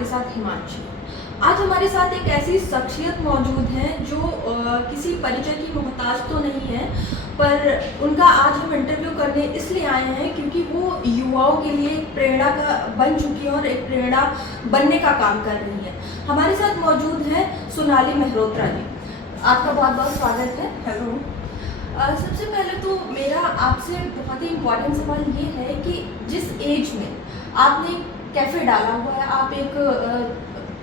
आपके साथ हिमांशी। आज हमारे साथ एक ऐसी शख्सियत मौजूद है जो किसी परिचय की मोहताज तो नहीं है, पर उनका आज हम इंटरव्यू करने इसलिए आए हैं क्योंकि वो युवाओं के लिए एक प्रेरणा का बन चुकी है और एक प्रेरणा बनने का काम कर रही है। हमारे साथ मौजूद है सोनाली मेहरोत्रा जी। आपका बहुत बहुत स्वागत है। हेलो। सबसे पहले तो मेरा आपसे बहुत ही इम्पोर्टेंट सवाल ये है कि जिस एज में आपने कैफ़े डाला हुआ है, आप एक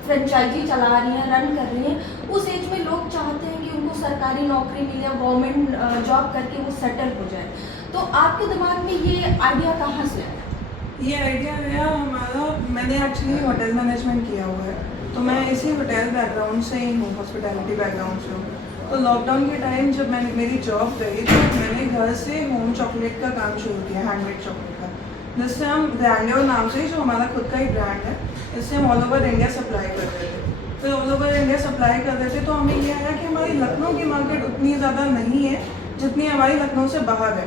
फ्रेंचाइजी चला रही हैं, रन कर रही हैं, उस एज में लोग चाहते हैं कि उनको सरकारी नौकरी मिले या गवर्नमेंट जॉब करके वो सेटल हो जाए, तो आपके दिमाग में ये आइडिया कहाँ से आया? ये आइडिया है हमारा, मैंने एक्चुअली होटल मैनेजमेंट किया हुआ है, तो मैं इसी होटल बैकग्राउंड से ही हूँ, हॉस्पिटैलिटी बैकग्राउंड से हूँ। तो लॉकडाउन के टाइम जब मैंने मेरी जॉब गई तो मैंने घर से होम चॉकलेट का काम शुरू किया, हैंडमेड चॉकलेट का, जिससे हम ग्रैंडियोर नाम से, जो हमारा खुद का ही ब्रांड है, इससे हम ऑल ओवर इंडिया सप्लाई कर रहे थे। फिर ऑल ओवर इंडिया सप्लाई कर रहे थे तो हमें ये आया कि हमारी लखनऊ की मार्केट उतनी ज़्यादा नहीं है जितनी हमारी लखनऊ से बाहर है।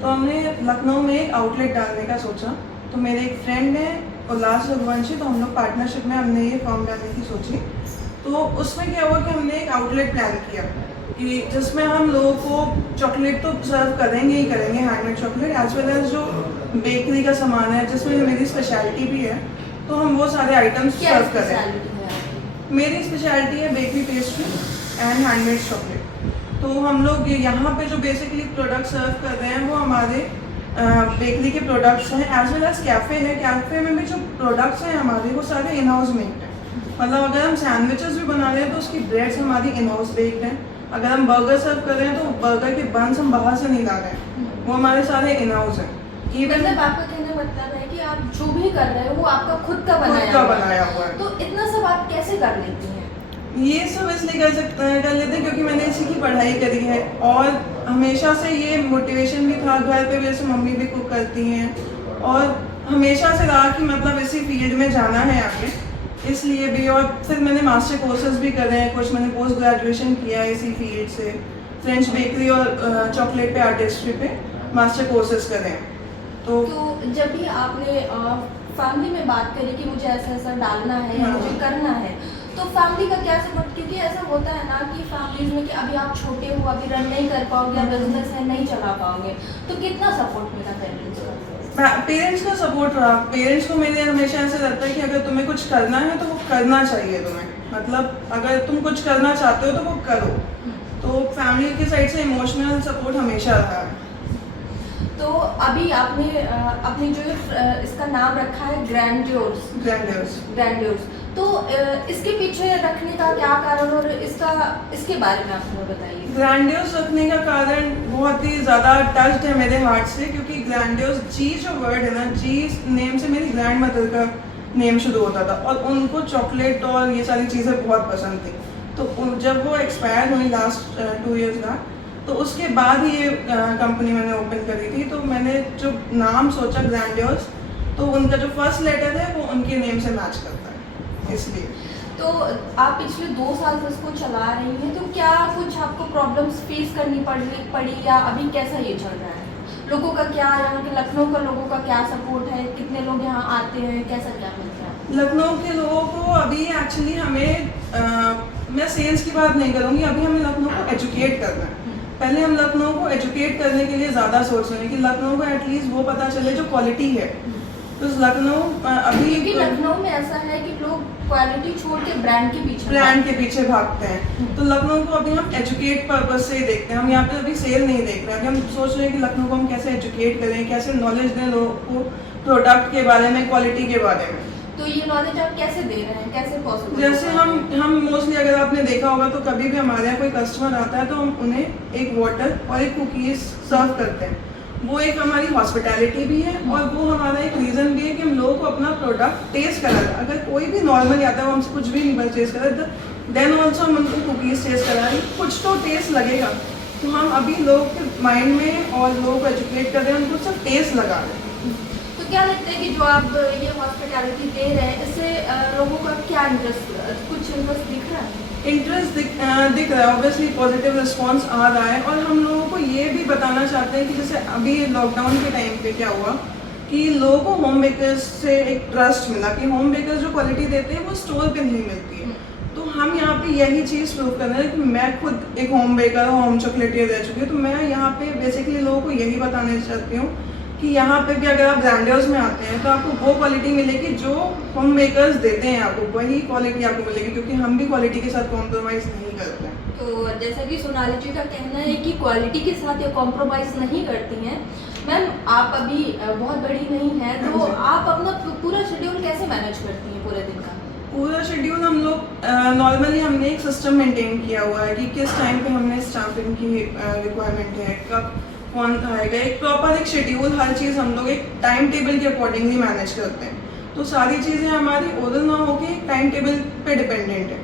तो हमने लखनऊ में एक आउटलेट डालने का सोचा। तो मेरे एक फ्रेंड है उल्लास रघुवंशी, तो हम लोग पार्टनरशिप में हमने ये फॉर्म डालने की सोची। तो उसमें क्या हुआ कि हमने एक आउटलेट प्लान किया कि जिसमें हम लोगों को चॉकलेट तो सर्व करेंगे ही करेंगे, handmade chocolate, as well as जो बेकरी का सामान है जिसमें मेरी स्पेशलिटी भी है, तो हम वो सारे आइटम्स सर्व करें। मेरी स्पेशलिटी है bakery pastry and handmade chocolate. तो हम लोग यहाँ पे जो बेसिकली प्रोडक्ट सर्व कर रहे हैं वो हमारे बेकरी के प्रोडक्ट्स हैं, एज वेल एज कैफ़े है। कैफ़े में भी जो प्रोडक्ट्स हैं हमारे वो सारे इन हाउस मेड हैं। मतलब अगर हम सैंडविचेस भी बना रहे हैं तो उसकी ब्रेड्स हमारी इन हाउस बेक्ड हैं। अगर हम बर्गर सर्व कर रहे हैं तो बर्गर के बन्स हम बाहर से नहीं ला रहे हैं, वो हमारे सारे इन हाउस हैं। मतलब आपका कहने का मतलब है कि आप जो भी कर रहे हो वो आपका खुद का बनाया हुआ है। तो इतना सब आप कैसे कर लेती हैं? ये सब इसलिए कर लेते हैं क्योंकि मैंने इसी की पढ़ाई करी है और हमेशा से ये मोटिवेशन भी था। घर पे भी जैसे मम्मी भी कुक करती हैं और हमेशा से रहा कि मतलब इसी फील्ड में जाना है आगे, इसलिए भी। और फिर मैंने मास्टर कोर्सेज भी करे हैं, कुछ मैंने पोस्ट ग्रेजुएशन किया है इसी फील्ड से, फ्रेंच बेकरी और चॉकलेट पे आर्टिस्ट्री पे मास्टर कोर्सेज करे हैं। तो जब भी आपने फैमिली में बात करी कि मुझे ऐसा ऐसा डालना है या मुझे करना है, तो फैमिली का क्या सपोर्ट? क्योंकि ऐसा होता है ना कि फैमिलीज में कि अभी आप छोटे हो, अभी रन नहीं कर पाओगे, बिजनेस है नहीं चला पाओगे, तो कितना सपोर्ट मिला पेरेंट्स का? पेरेंट्स का सपोर्ट रहा। पेरेंट्स को मेरे हमेशा ऐसा लगता है कि अगर तुम्हें कुछ करना है तो वो करना चाहिए तुम्हें, मतलब अगर तुम कुछ करना चाहते हो तो वो करो। तो फैमिली की साइड से इमोशनल सपोर्ट हमेशा रहा है। तो अभी आपने अपनी जो इसका नाम रखा है ग्रैंडियोर्स, तो इसके पीछे रखने का क्या कारण और इसके बारे में आप हमें बताइए। ग्रैंडियोस रखने का कारण बहुत ही ज़्यादा टच्ड है मेरे हार्ट से, क्योंकि ग्रैंडियोस, जी जो वर्ड है ना, जी नेम से मेरी ग्रैंड मदर का नेम शुरू होता था और उनको चॉकलेट और ये सारी चीज़ें बहुत पसंद थी। तो जब वो एक्सपायर हुई लास्ट 2 ईयर्स बाद, तो उसके बाद ही ये कंपनी मैंने ओपन करी थी। तो मैंने जो नाम सोचा ग्रैंडियोस, तो उनका जो फर्स्ट लेटर है वो उनके नेम से मैच करता है, इसलिए। तो आप पिछले 2 साल से इसको चला रही हैं, तो क्या कुछ आपको प्रॉब्लम्स फेस करनी पड़ी या अभी कैसा ये चल रहा है? लोगों का क्या, यहाँ के लखनऊ का लोगों का क्या सपोर्ट है? कितने लोग यहाँ आते हैं, कैसा क्या मिलता है? लखनऊ के लोगों को अभी एक्चुअली हमें मैं सेल्स की बात नहीं करूँगी, अभी हमें लखनऊ को एजुकेट करना है। पहले हम लखनऊ को एजुकेट करने के लिए ज़्यादा सोच रहे हैं कि लखनऊ को एटलीस्ट वो पता चले जो क्वालिटी है। तो लखनऊ अभी, क्योंकि लखनऊ में ऐसा है कि लोग क्वालिटी छोड़ के ब्रांड के पीछे भागते हैं। तो लखनऊ को अभी हम एजुकेट पर्पज से ही देखते हैं। हम यहाँ पे अभी सेल नहीं देख रहे हैं, अभी हम सोच रहे हैं कि लखनऊ को हम कैसे एजुकेट करें, कैसे नॉलेज दें लोगों को प्रोडक्ट के बारे में, क्वालिटी के बारे में। तो ये नॉलेज आप कैसे दे रहे हैं, कैसे पॉसिबल? जैसे हम मोस्टली, अगर आपने देखा होगा तो कभी भी हमारे यहाँ कोई कस्टमर आता है तो हम उन्हें एक वाटर और एक कुकीज़ सर्व करते हैं। वो एक हमारी हॉस्पिटैलिटी भी है और वो हमारा एक रीज़न भी है कि हम लोगों को अपना प्रोडक्ट टेस्ट कराएं। अगर कोई भी नॉर्मली आता है वो हमसे कुछ भी नहीं परचेज करा, तो देन ऑल्सो हम उनको कुकीज़ टेस्ट करा रही, कुछ तो टेस्ट लगेगा। तो हम अभी लोगों के माइंड में और लोगों को एजुकेट कर रहे हैं, उनको सब टेस्ट लगा रहे हैं। तो क्या लगता है कि जो आप ये हॉस्पिटैलिटी दे रहे हैं, इससे लोगों का क्या इंटरेस्ट दिख रहा है? इंटरेस्ट दिख रहा है, ऑब्वियसली पॉजिटिव रिस्पांस आ रहा है। और हम लोगों को ये भी बताना चाहते हैं कि जैसे अभी लॉकडाउन के टाइम पे क्या हुआ कि लोगों को होम बेकर्स से एक ट्रस्ट मिला कि होम बेकर्स जो क्वालिटी देते हैं वो स्टोर पे नहीं मिलती है। तो हम यहाँ पे यही चीज़ प्रूव कर रहे हैं कि मैं खुद एक होम बेकर होम चॉकलेटियर रह चुकी हूँ, तो मैं यहाँ पे बेसिकली लोगों को यही बताना चाहती हूँ कि यहाँ पे भी अगर आप ब्रांडर्स में आते हैं तो आपको वो क्वालिटी मिलेगी जो होम मेकर्स देते हैं, आपको वही क्वालिटी आपको मिलेगी, क्योंकि हम भी क्वालिटी के साथ कॉम्प्रोमाइज़ नहीं करते हैं। तो जैसा कि सोनाली जी का कहना है कि क्वालिटी के साथ ये कॉम्प्रोमाइज़ नहीं करती हैं। मैम, आप अभी बहुत बड़ी नहीं हैं, तो हाँ जी। आप अपना पूरा शेड्यूल कैसे मैनेज करती हैं पूरे दिन का? पूरा शेड्यूल हम लोग नॉर्मली हमने एक सिस्टम मेंटेन किया हुआ है कि किस टाइम पे हमने स्टाफिंग की रिक्वायरमेंट है, कब कौन आएगा, एक प्रॉपर एक शेड्यूल, हर चीज़ हम लोग एक टाइम टेबल के अकॉर्डिंगली मैनेज करते हैं। तो सारी चीज़ें हमारी ओरल ना होके एक टाइम टेबल पे डिपेंडेंट है,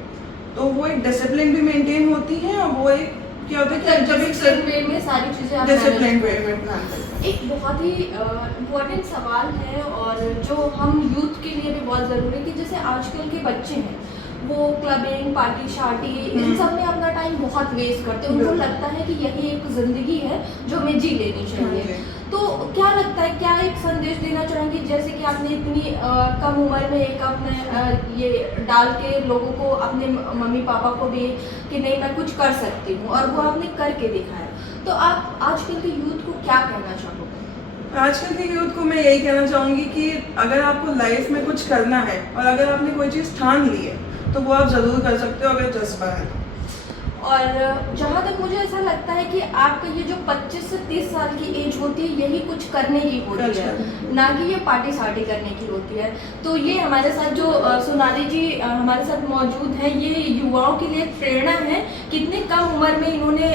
तो वो एक डिसिप्लिन भी मेंटेन होती है और वो एक क्या होता है कि जब एक वे में सारी चीज़ें आप डिसिप्लिन manage वे करती हैं। में प्लान करते हैं। एक बहुत ही इम्पोर्टेंट सवाल है और जो हम यूथ के लिए भी बहुत ज़रूरी है कि जैसे आजकल के बच्चे हैं वो क्लबिंग, पार्टी शार्टी इन सब में अपना टाइम बहुत वेस्ट करते हैं। उनको बिल्कुल। लगता है कि यही एक ज़िंदगी है जो हमें जी लेनी चाहिए। हाँ जी। तो क्या लगता है, क्या एक संदेश देना चाहेंगे, जैसे कि आपने इतनी कम उम्र में एक अपने ये डाल के लोगों को, अपने मम्मी पापा को भी कि नहीं मैं कुछ कर सकती हूँ, और वो आपने करके दिखाया, तो आप आजकल के यूथ को क्या कहना चाहोगे? आजकल के यूथ को मैं यही कहना चाहूँगी कि अगर आपको लाइफ में कुछ करना है और अगर आपने कोई चीज़ ठान ली है तो वो आप ज़रूर कर सकते हो, अगर जज्बा है तो। और जहाँ तक मुझे ऐसा लगता है कि आपका ये जो 25 से 30 साल की एज होती है यही कुछ करने की होती अच्छा। है, ना कि ये पार्टी शार्टी करने की होती है। तो ये हमारे साथ जो सोनाली जी हमारे साथ मौजूद हैं, ये युवाओं के लिए एक प्रेरणा है। कितने कम उम्र में इन्होंने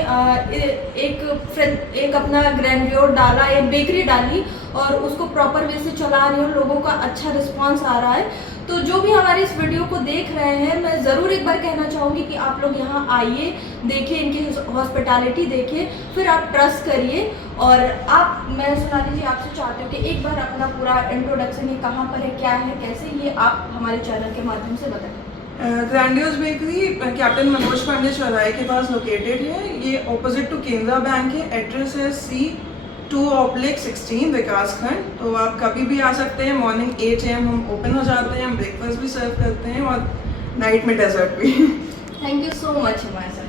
एक अपना ग्रैंडियोर डाला, एक बेकरी डाली और उसको प्रॉपर वे से चला रही है, लोगों का अच्छा रिस्पांस आ रहा है। तो जो भी हमारे इस वीडियो को देख रहे हैं, मैं ज़रूर एक बार कहना चाहूँगी कि आप लोग यहाँ आइए, देखिए इनकी हॉस्पिटैलिटी, देखिए, फिर आप ट्रस्ट करिए। और मैं सोनाली जी आपसे चाहती हूँ कि एक बार अपना पूरा इंट्रोडक्शन, ये कहाँ पर है, क्या है, कैसे, ये आप हमारे चैनल के माध्यम से बताएं। Grandiose bakery captain Manoj Pandey चौराहे के पास लोकेटेड है। ये ऑपोजिट टू केनरा बैंक है। एड्रेस है C2/16 विकास खंड। तो आप कभी भी आ सकते हैं। मॉर्निंग 8 AM हम ओपन हो जाते हैं, हम ब्रेकफास्ट भी सर्व करते हैं और नाइट में डेजर्ट भी। थैंक यू सो मच हमारे साथ।